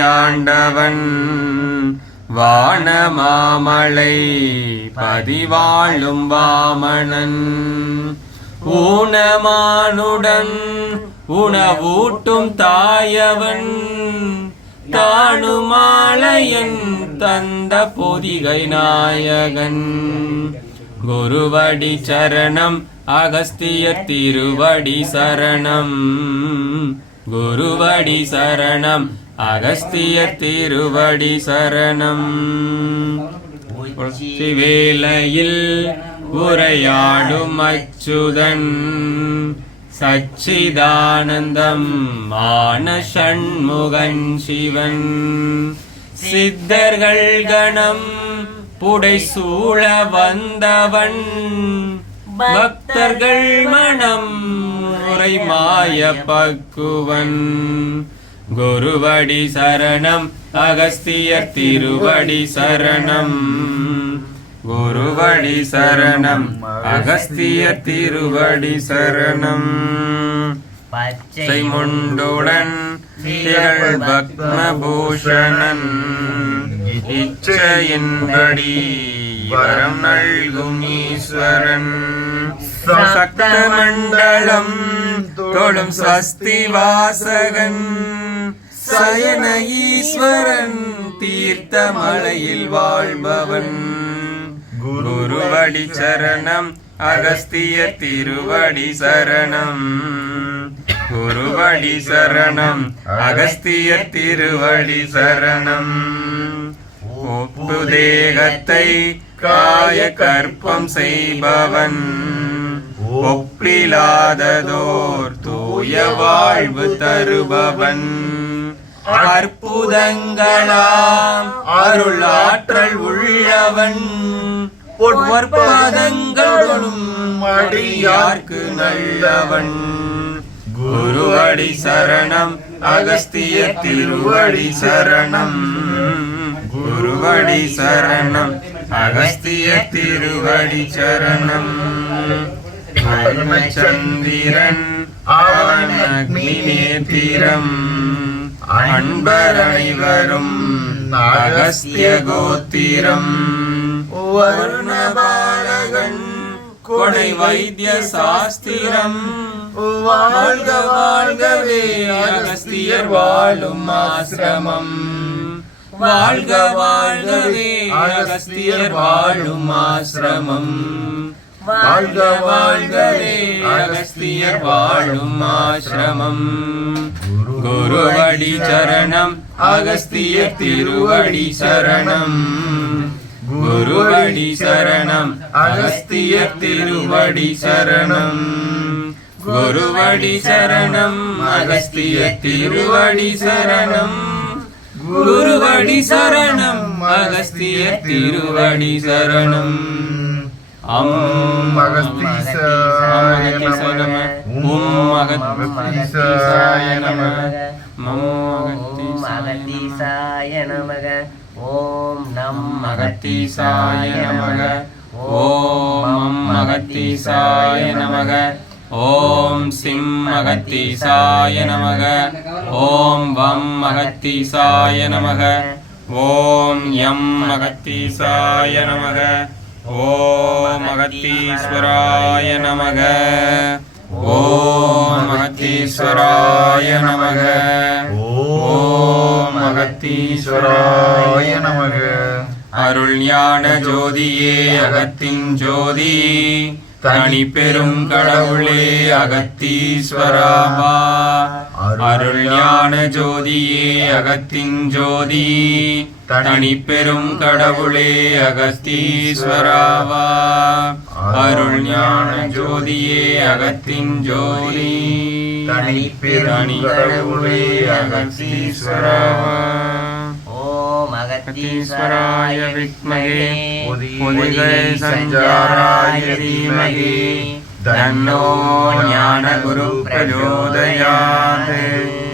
ஆண்டவன் வானமாமலை பதிவாழும் வாமணன். ஊனமானுடன் உணவூட்டும் தாயவன். தானுமாலையன் தந்த பொதிகை நாயகன். குருவடி சரணம் அகஸ்திய திருவடி சரணம். குருவடி சரணம் அகஸ்திய திருவடி சரணம் வேலையில் உரையாடும் அச்சுதன். சச்சிதானந்தம் மான சண்முகன் சிவன். சித்தர்கள் கணம் புடை சூழ வந்தவன். பக்தர்கள் மனம் உரை மாய பக்குவன். குருவடி சரணம் அகஸ்தியர் திருவடி சரணம் குருவடி சரணம் அகஸ்தியர் திருவடி சரணம் பச்சை முண்டுடன் பக்மபூஷணன் இச்சையின்படி வரம் நல்கும் ஈஸ்வரன் சக்த மண்டலம் தொழும் ஸ்வஸ்தி வாசகன் சயன ஈஸ்வரன் தீர்த்த மலையில் வாழ்பவன். குருவடி சரணம் அகஸ்திய திருவடி சரணம். குருவடி சரணம் அகஸ்திய திருவடி சரணம். ஒப்பு தேகத்தை காய கற்பம் செய்பவன். ஒப்பிலாததோர் தூய வாழ்வு தருபவன். அற்புதங்களாம் அருள் ஆற்றல் உள்ளவன். பொற்பதங்களும் அடியார்க்கு நல்லவன். குருவடி சரணம் அகஸ்திய திருவடி சரணம். குருவடி சரணம் அகஸ்திய திருவடி சரணம். சந்திரன் அவன் அக்னி நேத்திரம். அன்பர் அனைவரும் அகஸ்திய கோத்திரம் வருணபாலகன் கொடை வைத்திய சாஸ்திரம் வாழ்க வாழ்கவே அகஸ்தியர் வாழும் ஆசிரமம். வாழ்க வாழ்கவே அகஸ்தியர் வாழும் ஆசிரமம். வாழ்க வாழ்கவே. அகஸ்தியர் வாழும் ஆசிரமம். குருவடி சரணம் அகஸ்திய திருவடி சரணம். குருவடி சரணம் அகஸ்திய திருவடி சரணம். குருவடி சரணம் அகஸ்திய திருவடி சரணம். குருவடி சரணம் அகஸ்திய திருவடி சரணம். அம் அகஸ்தீசாய நம. உம் அகத்தீசாய நம ஓம் அகத்தீசாய நமக. ஓம் நம் அகத்தீசாய நமக. ஓம் அகத்தீசாய நமக. ஓம் சிம் அகத்தீசாய நமக. ஓம் வம் அகத்தீசாய நமக. ஓம் யம் அகத்தீசாய நமக. ஓம் அகத்தீஸ்வராய நமக. ஓம் அகத்தீஸ்வராய நமக. ஓம் அகத்தீஸ்வராய நமக. அருள் ஞான ஜோதியே அகத்தின் ஜோதி. தனி பெரும் கடவுளே அகத்தீஸ்வராவா அருள் ஞான ஜோதியே அகத்தின் ஜோதி. தனி பெரும் கடவுளே அகஸ்தீஸ்வராவா அருள் ஞான ஜோதியே அகத்தின் ஜோதி. தனி பெரும் கடவுளே அகத்தீஸ்வராவா तीश्वराय विद्महे। पुलिके सञ्जाराय धीमहि। धन्यो ज्ञानगुरुप्रचोदयात्